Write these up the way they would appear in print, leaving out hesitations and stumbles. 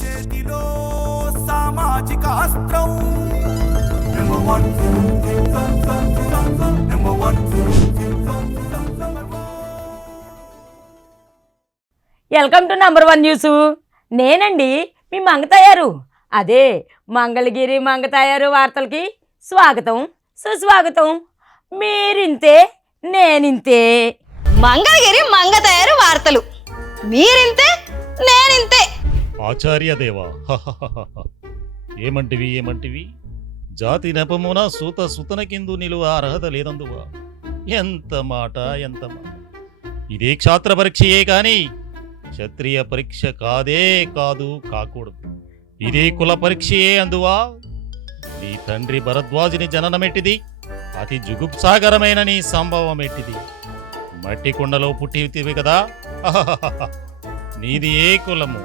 చేతిలో సామాజిక అస్త్రం number 1 welcome to number 1 news. నేనండి మీ మంగతయారు. అదే మంగళగిరి మంగతయారు వార్తలకి స్వాగతం సుస్వాగతం. మీరింతే నేనింతే. మంగళగిరి మంగతయారు వార్తలు. మీరింతే నేనింతే. ఆచార్య దేవా ఏమంటివి జాతి నెపమున సుతనకిందు నిలువ అర్హత లేదందువా. ఎంత మాట. ఇదే క్షాత్ర పరీక్షయే కాని క్షత్రియ పరీక్ష కాకూడదు. ఇదే కుల పరీక్షయే అందువా. నీ తండ్రి భరద్వాజుని జననమెట్టిది, అతి జుగుప్సాగరమైన నీ సంభవం ఎట్టిది. మట్టి కుండలో పుట్టితివి కదా. నీది ఏ కులము?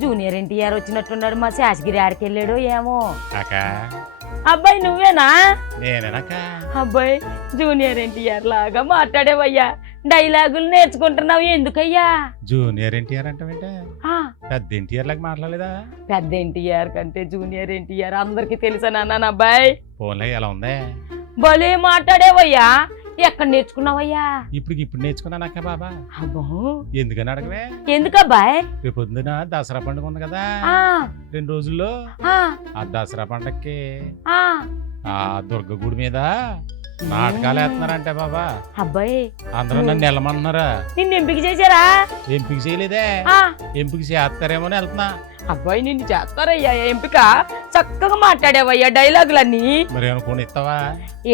జూనియర్ ఎన్టీఆర్ వచ్చినట్టున్నాడు. మా శాసగిరి ఆడికి వెళ్ళాడు ఏమో. అక్కా అబ్బాయి నువ్వేనా? నేనేనక్క. అబ్బాయి జూనియర్ ఎన్టీఆర్ లాగా మాట్లాడేవయ్యా. డైలాగులు నేర్చుకుంటున్నావు ఎందుకయ్యా? జూనియర్ ఎన్టీఆర్ అంటే ఆ, పెద్ద ఎన్టీఆర్ లాగా మాట్లాడలేదా? పెద్ద ఎన్టీఆర్ కంటే జూనియర్ ఎన్టీఆర్ అందరికి తెలుసా నాన్న అబ్బాయి. ఫోన్లో ఎలా ఉంది? భలే మాట్లాడేవయ్యా. ఎక్కడ నేర్చుకున్నావయ్యా? ఇప్పుడు నేర్చుకున్నానక్క బాబా. అబ్బో ఎందుకని అడగవే? ఎందుకబ్బాయ్? రేపు పొద్దున దసరా పండుగ ఉంది కదా, ఆ 2 రోజుల్లో. ఆ ఆ దసరా పండగకి ఆ ఆ దుర్గ గుడి మీద నాటకాలు వేస్తున్నారంటే బాబా. అబ్బాయి అందరూ నన్ను వెళ్ళమంటున్నారా. నిన్ను ఎంపిక చేశారా? ఎంపిక చేయలేదే. ఆ ఎంపిక చేస్తారేమో అని వెళ్తున్నా. అబ్బాయి నిన్ను చేస్తారయ్యా ఎంపిక. చక్కగా మాట్లాడేవయ్యా డైలాగులన్నీ. మరి ఏమనుకోని ఇస్తావా?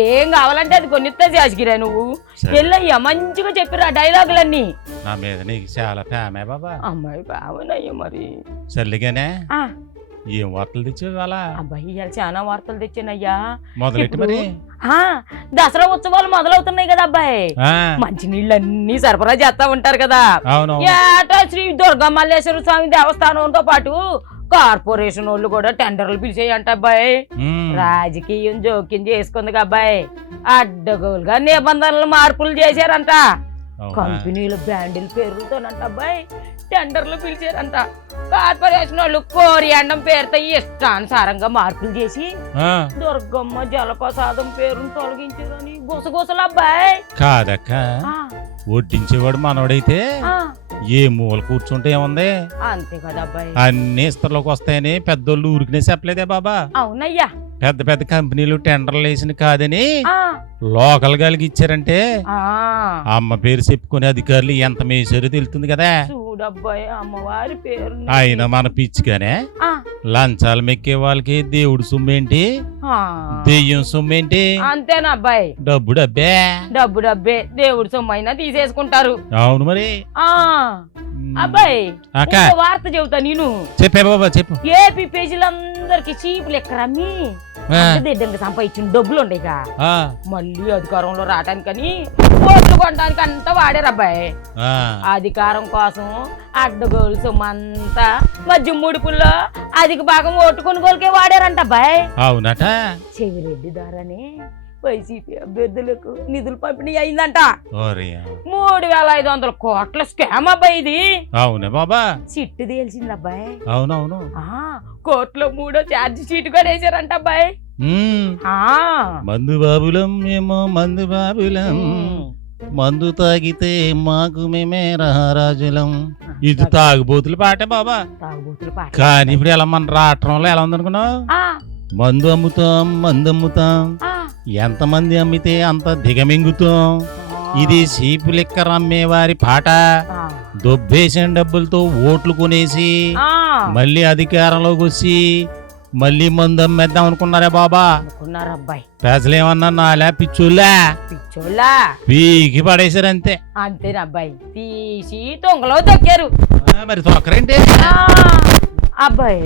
ఏం కావాలంటే అది కొనిస్తా శాసగిరా నువ్వు. వెళ్ళయ్యా మంచిగా చెప్పిరా డైలాగులన్నీ. నా మీద నీకు చాలా ప్రేమే బాబా. అమ్మాయి బావనయ్యా మరి. సర్లిగానే ఆ ఏం వార్తలు తెచ్చావు అలా? అబ్బాయి ఇవాళ చాలా వార్తలు తెచ్చానయ్యా. మొదలెట్టి మరి. ఆ దసరా ఉత్సవాలు మొదలవుతున్నాయి కదా అబ్బాయి. ఆ, మంచినీళ్ళన్నీ సరఫరా చేస్తా ఉంటారు కదా. అవును. ఏటా శ్రీ దుర్గా మల్లేశ్వర స్వామి దేవస్థానంతో పాటు కార్పొరేషన్ వాళ్ళు కూడా టెండర్లు పిలిచేయంట అబ్బాయి. ఉమ్. రాజకీయం జోక్యం చేసుకుంది అబ్బాయి. అడ్డగోలుగా నిబంధనలు మార్పులు చేశారంట. అవునా? కంపెనీలు బ్రాండీలు పెరుగుతానంట అబ్బాయి. టెండర్లు పిలిచారంట. కార్పొరేషన్ వాళ్ళు కోరి అండం పేరుతో ఇష్టానుసారంగా మార్పులు చేసి ఆ, దుర్గమ్మ జలప్రసాదం పేరును తొలగించారని గుసగుసలు అబ్బాయి. కాదక్క. ఆ, వడ్డించేవాడు మనోడైతే ఆ, ఏ మూల కూర్చుంటే ఏముంది, అంతే కదా అబ్బాయి. అన్ని ఇస్తర్లోకి వస్తాయని పెద్దోళ్ళు ఊరికినే చెప్పలేదే బాబా. అవునయ్యా. పెద్ద పెద్ద కంపెనీలు టెండర్లు వేసిన కాదని ఆ, లోకల్ గాలికి ఇచ్చారంటే ఆ, అమ్మ పేరు చెప్పుకునే అధికారులు ఎంత మేసారో తెలుస్తుంది కదా. చూడబ్బాయి అమ్మవారి పేరు. ఆయన మన పిచ్చిగానే లంచాలు మెక్కే వాళ్ళకి దేవుడు సొమ్మేంటి, దెయ్యం సొమ్మేంటి, అంతేనా అబ్బాయి. డబ్బు డబ్బే. డబ్బు డబ్బే దేవుడి సొమ్మైనా తీసేసుకుంటారు. అవును మరి. ఆ అబ్బాయి అక్క ఇంకో వార్త చెబుతా నేను. చెప్పే బాబా చెప్పు. ఏపీ పేజీలందరికి చీపులు ఎక్కరమ్మి ఆ, దిడ్డంగా సంపాదించిన డబ్బులు ఉండేగా. ఆ, మళ్ళీ అధికారంలో రావటానికని ఓట్లు కొనడానికి అంతా వాడారు అబ్బాయి. ఆ. అధికారం కోసం అడ్డగోలు సొమ్మంతా మధ్య ముడుపుల్లో అధిక భాగం ఓటు కొనుగోలుకే వాడారంట అబ్బాయి. అవునట. చెవిరెడ్డి ద్వారానే వైసీపీ అభ్యర్థులకు నిధులు పంపిణీ అయిందంట. ఓరే. 3,500 కోట్ల స్కామ్ అబ్బాయి ఇది. అవునే బాబా. చిట్టు తేల్చింది అబ్బాయి. అవునవును. కోర్టులో 3వ ఛార్జ్ షీట్ కూడా వేసారంట అబ్బాయి. ఉమ్. ఆ మందు బాబులం ఏమో మందు బాబులం, మందు తాగితే మాకు మేమే రారాజులం. ఇది తాగుబోతుల పాటే బాబా. తాగుబోతుల పాట. కానీ ఇప్పుడు ఎలా మన రాష్ట్రంలో ఎలా ఉందనుకున్నావు? ఆ, మందు అమ్ముతాం. ఆ, ఎంతమంది అమ్మితే అంత దిగమింగుతాం. ఇది సీపు లిక్కర్ అమ్మేవారి పాట. ఆ, దొబ్బేసిన డబ్బులతో ఓట్లు కొనేసి ఆ, మళ్ళీ అధికారంలోకి వచ్చి మళ్ళీ మందు అమ్మేద్దాం అనుకున్నారే బాబా. అనుకున్నారు అబ్బాయి. ప్రజలేమన్నా నాలా పిచ్చోళ్ళా పిచ్చోళ్ళా పీకి పడేశారు అంతే. అంతేనా అబ్బాయి. తీసి తొంగలో తొక్కారు. మరి తొక్కరేంటి? ఆ, అబ్బాయి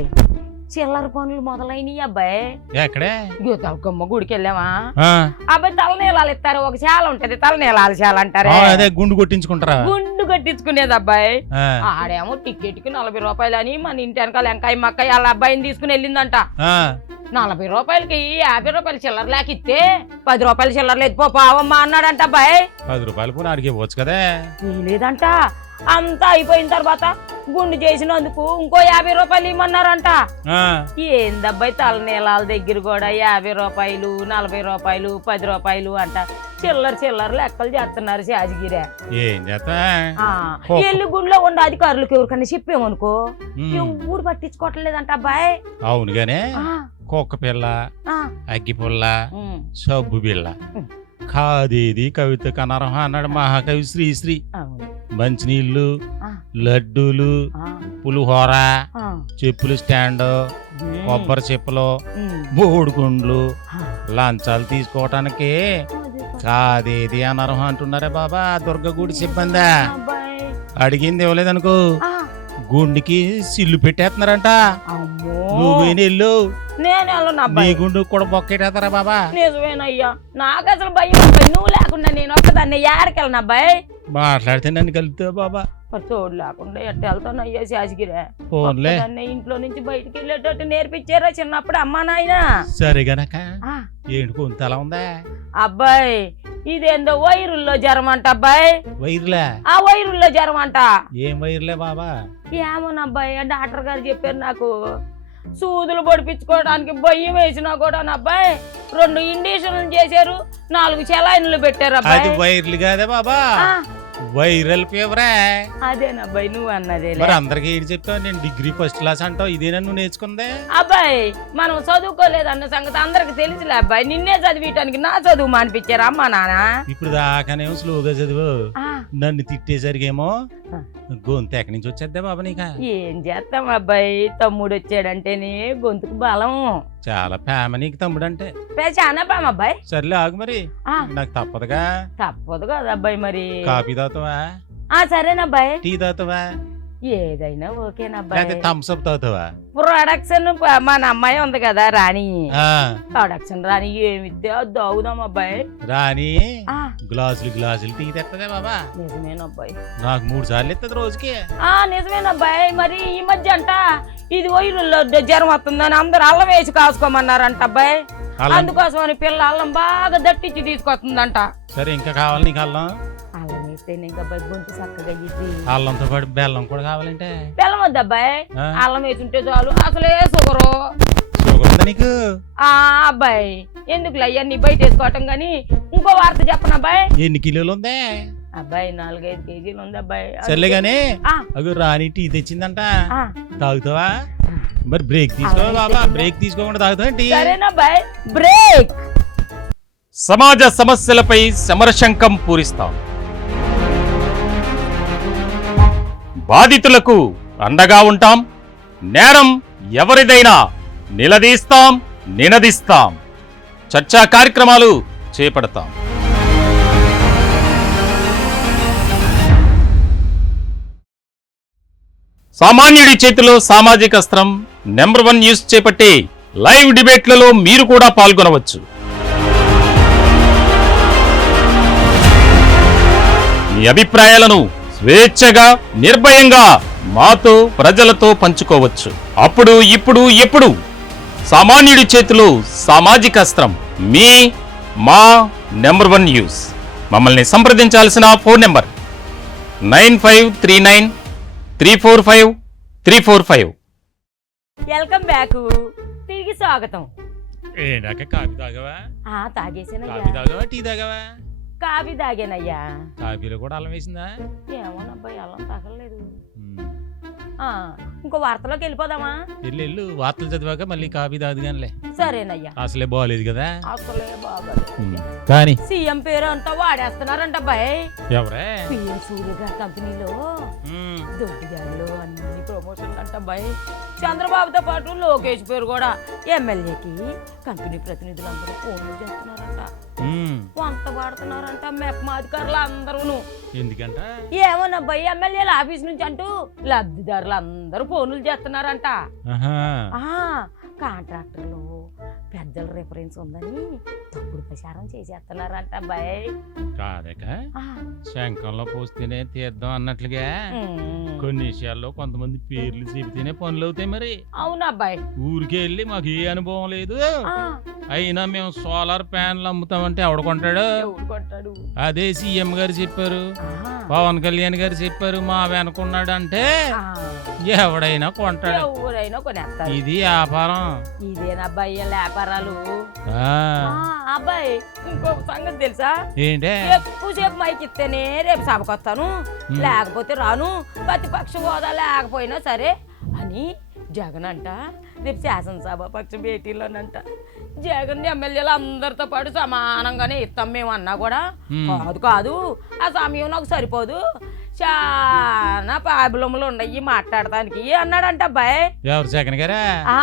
చిల్లర పనులు మొదలైనవి అబ్బాయి. ఎక్కడే? గీతాలకమ్మ గుడికి వెళ్ళామా ఆ, అబ్బాయి. తలనీలాలు ఇస్తారు. ఒక శాల ఉంటది తలనీలాల శాల అంటారు. అదే గుండు కొట్టించుకుంటారా? గుండు కట్టించుకునేది అబ్బాయి. ఆ, ఆడేమో టికెట్ కి 40 రూపాయలు అని మన ఇంటి వెనకాల వెంకాయ మక్కాయ వాళ్ళ అబ్బాయిని తీసుకుని వెళ్ళిందంట. ఆ, 40 రూపాయలకి 50 రూపాయలు చిల్లర లేకిస్తే 10 రూపాయలు చిల్లర లేదు పావమ్మా అన్నాడంట అబ్బాయి. 10 రూపాయలు కూడా అడిగి ఇవ్వచ్చు కదా. లేదంట. అంతా అయిపోయిన తర్వాత గుండు చేసినందుకు ఇంకో 50 రూపాయలు ఇమ్మన్నారంట. ఆ, ఏందబ్బాయి తలనీలాల దగ్గర కూడా 50 రూపాయలు 40 రూపాయలు 10 రూపాయలు అంట చిల్లర లెక్కలు చేస్తున్నారు శాజగిరే. ఏం చేస్తా ఎల్లు గుండెలో ఉండ అధికారులకు ఎవరికన్నా చెప్పామనుకో ఊరు పట్టించుకోవట్లేదంట అబ్బాయి. అవునుగానే కుక్క పిల్ల, అగ్గి పుల్ల, సబ్బు బిళ్ళ కాదేది కవిత కనరహ అన్నాడు మహాకవి శ్రీశ్రీ. మంచినీళ్ళు, లడ్డూలు, పులిహోర, చెప్పులు స్టాండ్, కొబ్బరి చెప్పులు, బోడుకుండ్లు లంచాలు తీసుకోవటానికి కాదేది అనర్హం అంటున్నారే బాబా. దుర్గగుడి సిబ్బంది అడిగింది ఇవ్వలేదనుకో గుండెకి సిల్లు పెట్టేస్తున్నారంట. నువ్వేనెళ్ళు నీ గుండు కూడా బొక్కెట్టేస్తారా బాబా. నిజమేనయ్యా, నాకు అసలు భయం అబ్బాయి. నువ్వు లేకుండా నేను ఒక్కదాన్ని ఏడకెళ్ళను అబ్బాయి. మాట్లాడితే నన్ను కలుపుతావు బాబా. తోడు లేకుండా ఎట్ట వెళ్తాను అయ్యా శాసగిరే. ఫోన్లే ఇంట్లో నుంచి బయటికి వెళ్ళేటట్టు నేర్పించారా చిన్నప్పుడు అమ్మా నాయన. సరే గనక ఏంటి కొంత అలా ఉందా అబ్బాయి? ఇదేందో వైరుల్లో జ్వరం అంట అబ్బాయి. వైర్లే? ఆ వైరుల్లో జ్వరం అంట. ఏం వైర్లే బాబా? ఏమోనబ్బాయి, డాక్టర్ గారు చెప్పారు నాకు. సూదులు పొడిపించుకోవడానికి భయం వేసినా కూడా అబ్బాయి 2 ఇంజక్షన్లు చేశారు, 4 సెలైన్లు పెట్టారు అబ్బాయి. అది వైర్లు కాదే బాబా, వైరల్ ఫీవరే. అదేనబ్బాయి నువ్వు అన్నదే. మరి అందరికి ఏంటి చెప్తావు? నేను డిగ్రీ ఫస్ట్ క్లాస్ అంటావు, ఇదేనా నువ్వు నేర్చుకుందే? అబ్బాయి మనం చదువుకోలేదన్న సంగతి అందరికి తెలుసులే అబ్బాయి. నిన్నే చదివిటానికి నా చదువు మానిపించారు అమ్మా నాన్న. ఇప్పుడు దాకానేమో స్లోగా చదువు, నన్ను తిట్టేసరికేమో గొంతు ఎక్కడి నుంచి వచ్చేద్దే బాబా నీక? ఏం చేస్తాం అబ్బాయి, తమ్ముడు వచ్చాడంటేనే గొంతుకు బలం. చాలా ప్రేమ నీకు తమ్ముడు అంటే. చాలా ప్రేమ అబ్బాయి. సర్లే ఆగు, మరి నాకు తప్పదుగా. తప్పదు కదా అబ్బాయి. మరి కాఫీ తాగుతావా? సరేనబ్బాయి. టీ తాగుతావా? ఏదైనా ఓకేనబ్బాయి. థమ్స్ అప్ తాగుతావా? ప్రొడక్షన్ మన అమ్మాయి ఉంది కదా రాణి, ప్రొడక్షన్ రాణి ఏమిద్దే దాగుదాం అబ్బాయి. రాణి గ్లాసులు టీ తెత్తదే బాబా? నిజమేనబ్బాయి, నాకు 3 సార్లు ఇస్తుంది రోజుకి. నిజమేనబ్బాయి. మరి ఈ మధ్య అంట ఇది వైరుల్లో జ్వరం వస్తుందని అందరు అల్లం వేసి కాసుకోమన్నారంట అబ్బాయి. అందుకోసం అని పిల్ల అల్లం బాగా దట్టించి తీసుకొస్తుందంట. సరే ఇంకా కావాలి నీకు అల్లం? అల్లం వేస్తే అబ్బాయి గొంతు చక్కగా ఇది. అల్లంతో పాటు బెల్లం కూడా కావాలంటే? బెల్లం వద్దు అబ్బాయి, అల్లం వేసుంటే చాలు. అసలే షుగరు ఉందా నీకు? అబ్బాయి ఎందుకులే అయ్యా బయట వేసుకోవటం. గాని ఇంకో వార్త చెప్పను అబ్బాయి. ఎన్ని కిలోలు ఉందే అబ్బాయి? 4-5 కేజీలు ఉంది అబ్బాయి. సర్లే గానీ అవి రాణి టీ తెచ్చిందంట, తాగుతావా? మరి బ్రేక్ తీసుకో బాబా. బ్రేక్ తీసుకోకుండా తాగుతావా టీ? సరేనబ్బాయి, బ్రేక్. సమాజ సమస్యలపై సమరశంఖం పూరిస్తాం, బాధితులకు అండగా ఉంటాం, నేరం ఎవరిదైనా నిలదీస్తాం, నినదిస్తాం, చర్చా కార్యక్రమాలు చేపడతాం. సామాన్యుడి చేతిలో సామాజిక అస్త్రం నంబర్ 1 న్యూస్ చేపట్టే లైవ్ డిబేట్లలో మీరు కూడా పాల్గొనవచ్చు. మీ అభిప్రాయాలను స్వేచ్ఛగా నిర్భయంగా మాతో ప్రజలతో పంచుకోవచ్చు. అప్పుడు ఇప్పుడు ఎప్పుడు సామాన్యుడి చేతిలో సామాజిక అస్త్రం మా నంబర్ 1 న్యూస్. మమ్మల్ని సంప్రదించాల్సిన ఫోన్ నెంబర్ 9539345345. వెల్కమ్ బ్యాక్, తిరిగి స్వాగతం. కాఫీ తాగవా? తాగేసానయ్యా. కాఫీ తాగవా టీ తాగవా? కాఫీ తాగానయ్యా. కాఫీలో కూడా అల్లం వేసిందా? ఏమోనబ్బాయి, అల్లం తగలేదు. ఇంకో వార్తలోకి వెళ్ళిపోదామా? వెళ్ళు, వార్తలు చదివాక మళ్ళీ కాఫీ తాగుగానిలే. సరేనయ్యా. అసలే బాగలేదు కదా? అసలే బాగలేదు. కానీ సీఎం పేరు అంతా వాడేస్తున్నారంట అబ్బాయి. ఎవరే? పిఎం సూర్య గారి కంపెనీలో దొడ్డిగాళ్ళు అన్ని ప్రమోషన్లు అంట అబ్బాయి. చంద్రబాబుతో పాటు లోకేష్ పేరు కూడా. ఎమ్మెల్యేకి కంపెనీ ప్రతినిధులందరూ ఫోన్లు చేస్తున్నారంట, వంత వాడుతున్నారంట మెప్మా అధికారులు అందరూ. ఎందుకంట? ఏమోనబ్బాయి, ఎమ్మెల్యేల ఆఫీస్ నుంచి అంటూ లబ్ధిదారులు అందరూ ఫోన్లు చేస్తున్నారంట. కాంట్రాక్టర్లు పెద్దల రిఫరెన్స్ ఉందని తప్పుడు ప్రచారం చేసేస్తున్నారంట అబ్బాయి. కాదక శంఖంలో పోస్తేనే తీద్దాం అన్నట్లుగా కొన్ని విషయాల్లో కొంతమంది పేర్లు చెబితేనే పనులు అవుతాయి. మరి అవునా అబ్బాయి? ఊరికే వెళ్ళి మాకు ఏ అనుభవం లేదు, అయినా మేము సోలార్ ప్యానల్ అమ్ముతామంటే ఎవడు కొంటాడు? అదే సీఎం గారు చెప్పారు. పవన్ కళ్యాణ్ గారు చెప్పారు మా వెనకున్నాడు అంటే ఆ, ఎవడైనా కొంటాడు. ఎవరైనా కొనేస్తారు. ఇది వ్యాపారం. ఇదేనబ్బాయి వీళ్ళ వ్యాపారాలు. ఆ, అబ్బాయి ఇంకొక సంగతి తెలుసా? ఏంటే ఎక్కువసేపు మైకి ఇస్తేనే రేపు సభకొస్తాను, లేకపోతే రాను, ప్రతిపక్ష హోదా లేకపోయినా సరే అని జగన్ అంట రేపు శాసనసభ పక్ష భేటీలోనంట జగన్ ఎమ్మెల్యేలు అందరితో పాటు సమానంగానే ఇస్తాం మేము అన్నా కూడా కాదు ఆ సమయం నాకు సరిపోదు, చాలా ప్రాబ్లమ్లు ఉన్నాయి మాట్లాడటానికి అన్నాడంట అబ్బాయి. ఎవరు జగన్ గారా? ఆ,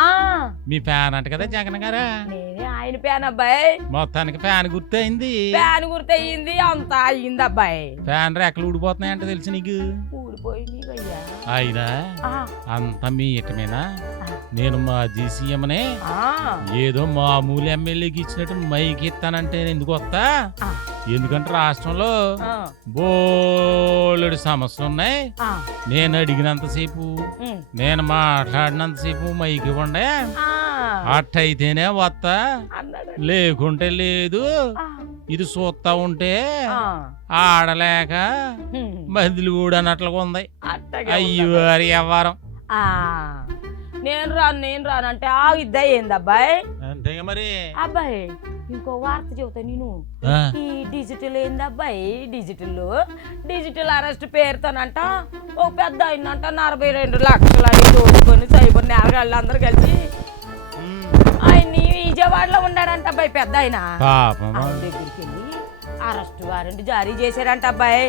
మీ ఫ్యాన్ అంట కదా జగన్ గారా? నేనే ఆయన ఫ్యాన్ అబ్బాయి. మొత్తానికి ఫ్యాన్ గుర్తయింది. ఫ్యాన్ గుర్తయింది, అంతా అయ్యింది అబ్బాయి. ఫ్యాన్ రెక్కలు ఊడిపోతున్నాయంట తెలుసు నీకు? ఊడిపోయింది అయ్యా. అయినా అంత మీ ఇటమేనా? నేను మా జీసీఎంనే ఏదో మామూలు ఎమ్మెల్యేకి ఇచ్చినట్టు మైకి ఇస్తానంటే ఎందుకు వస్తా? ఎందుకంటే రాష్ట్రంలో బోలెడు సమస్యలు ఉన్నాయి. నేను అడిగినంతసేపు నేను మాట్లాడినంతసేపు మైకి ఇవ్వండి, అట్టయితేనే వస్తా, లేకుంటే లేదు. ఇది చూస్తా ఉంటే ఆడలేక మదిలి కూడా అన్నట్లుగా ఉంది. అయ్యో వ్యవహారం. నేను రాను అంటే ఆగిద్దా ఏంది అబ్బాయి? అంతేగా మరి. అబ్బాయి ఇంకో వార్త చెబుతా నేను. ఈ డిజిటల్ ఏంది అబ్బాయి? డిజిటల్ అరెస్ట్ పేరుతోనంట ఓ పెద్ద అయినంట 42 లక్షలు అని దోచుకొని సైబర్ నేరగాళ్ళు అందరు కలిసి ఆయన్ని విజయవాడలో ఉన్నాడంట అబ్బాయి. పెద్ద ఆయన దగ్గరికి వెళ్ళి అరెస్ట్ వారెంట్ జారీ చేశారంట అబ్బాయి.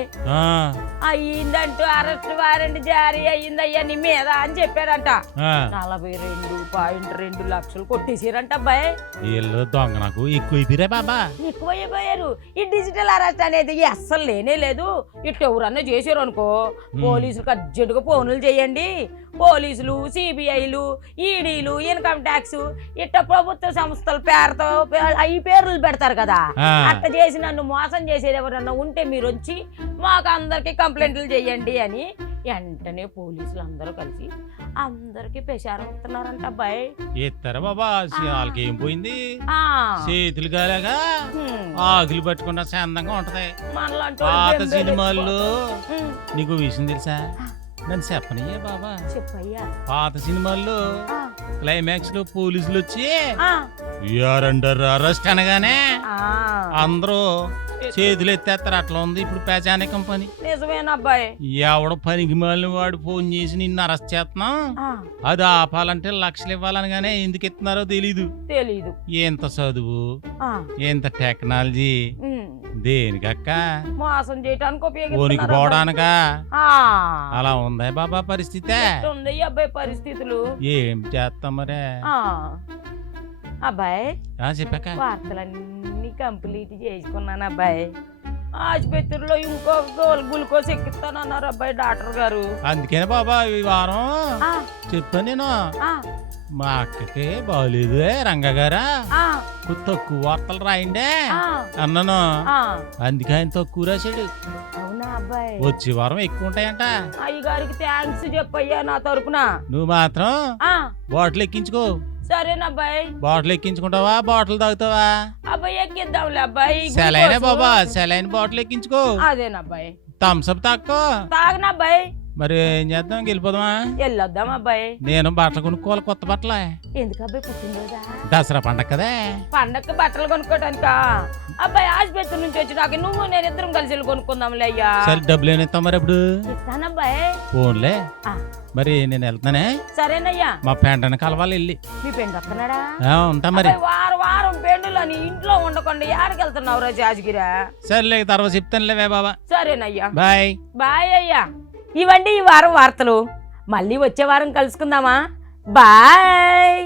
అయ్యిందంటూ అరెస్ట్ వారెంట్ జారీ అయ్యిందయ్యా నీ మీద అని చెప్పారంట. 42.2 లక్షలు కొట్టేసారంట అబ్బాయి. వీళ్ళు దొంగ నాకు ఎక్కువైపోయారు. ఈ డిజిటల్ అరెస్ట్ అనేది అస్సలు లేనే లేదు. ఇటు ఎవరన్నా చేశారు అనుకో పోలీసులకు అర్జెంటుగా ఫోన్లు చేయండి. పోలీసులు, సిబిఐలు, ఈడీలు, ఇన్కమ్ ట్యాక్స్ ఇట్ట ప్రభుత్వ సంస్థల పేరుతో ఈ పేర్లు పెడతారు కదా, అట్ట చేసి నన్ను మోసం చేసేది ఎవరన్నా ఉంటే మీరు వచ్చి మాకు అందరికి కంప్లైంట్లు చేయండి అని వెంటనే పోలీసులు అందరూ కలిసి అందరికి ప్రచారం ఇస్తున్నారంట అబ్బాయి. ఇస్తారా బాబా? వాళ్ళకి ఏం పోయింది? చేతులు కాలేగా ఆకులు పట్టుకున్న శాంతంగా ఉంటది. పాత సినిమాల్లో నీకు విషయం తెలుసా? నన్ను చెప్పనయ్యా బాబా. చెప్పయ్యా. పాత సినిమాల్లో క్లైమాక్స్ లో పోలీసులు వచ్చి అండర్ అరెస్ట్ అనగానే అందరూ చేతులు ఎత్తేస్తారు. అట్లా ఉంది ఇప్పుడు పేచానే కంపెనీ. నిజమేనబ్బాయి. ఎవడ పనికి మాలిన వాడు ఫోన్ చేసి నిన్ను అరెస్ట్ చేస్తున్నాం, అది ఆపాలంటే లక్షలు ఇవ్వాలనగానే ఎందుకు ఇస్తున్నారో తెలీదు. ఎంత చదువు, ఎంత టెక్నాలజీ, దేనికక్క? మోసం చేయడానికి పోవడానికా? అలా ఉందా బాబా పరిస్థితి? అబ్బాయి పరిస్థితులు ఏం చేస్తాం మరే? అబ్బాయి చెప్పాక వార్తలన్నీ కంప్లీట్ చేసుకున్నాను అబ్బాయి. ఆసుపత్రిలో ఇంకో గ్లూకోజ్ ఎక్కిస్తానన్నారు అబ్బాయి డాక్టర్ గారు. అందుకనే బాబా ఈ వారం చెప్పాను నేను మా అక్కకి బాగోలేదు రంగగారా తక్కువ వార్తలు రాయండి అన్నాను. అందుకే ఆయన తక్కువ రాశాడు. అవునా అబ్బాయి? వచ్చే వారం ఎక్కువ ఉంటాయంట. అయ్యగారికి థ్యాంక్స్ చెప్పయ్యా నా తరపున. నువ్వు మాత్రం బాటిల్ ఎక్కించుకో. సరేనబ్బాయి. బాటిల్ ఎక్కించుకుంటావా బాటిల్ తాగుతావా? అబ్బాయి ఎక్కిద్దాంలే అబ్బాయి. సెలైనే బాబా, సెలైన్ బాటిల్ ఎక్కించుకో. అదేనబ్బాయి. థమ్స్అప్ తాక్కో. తాగనబ్బాయి. మరి ఏం చేద్దాం? వెళ్ళిపోదామా? వెళ్ళొద్దాం అబ్బాయి. నేను బట్టలు కొనుక్కోవాలి, కొత్త బట్టలే. ఎందుకు అబ్బాయి? పుట్టినరోజా? దసరా పండగ కదా. పండగకి బట్టలు కొనుక్కోటానికా అబ్బాయి? ఆసుపత్రి నుంచి వచ్చి నాకు నువ్వు నేను ఇద్దరం కలిసి వెళ్ళి కొనుక్కుందాంలే అయ్యా. సరే డబ్బులు ఏమి ఇస్తాం మరి? ఎప్పుడు ఇస్తానబ్బాయి. ఫోన్లే. మరి నేను వెళ్తానే. సరేనయ్యా. మా పెండని కలవాలి వెళ్ళి. మీ పెండు వస్తున్నాడా? ఉంటా మరి. వారం పెండులు అని ఇంట్లో ఉండకుండా యాడికి వెళ్తున్నావు రా జాజగిరా? సరేలే తర్వాత చెప్తానులేవే బాబా. సరేనయ్యా. బాయ్. బాయ్ అయ్యా. ఇవండి ఈ వారం వార్తలు. మళ్ళీ వచ్చే వారం కలుసుకుందామా? బాయ్.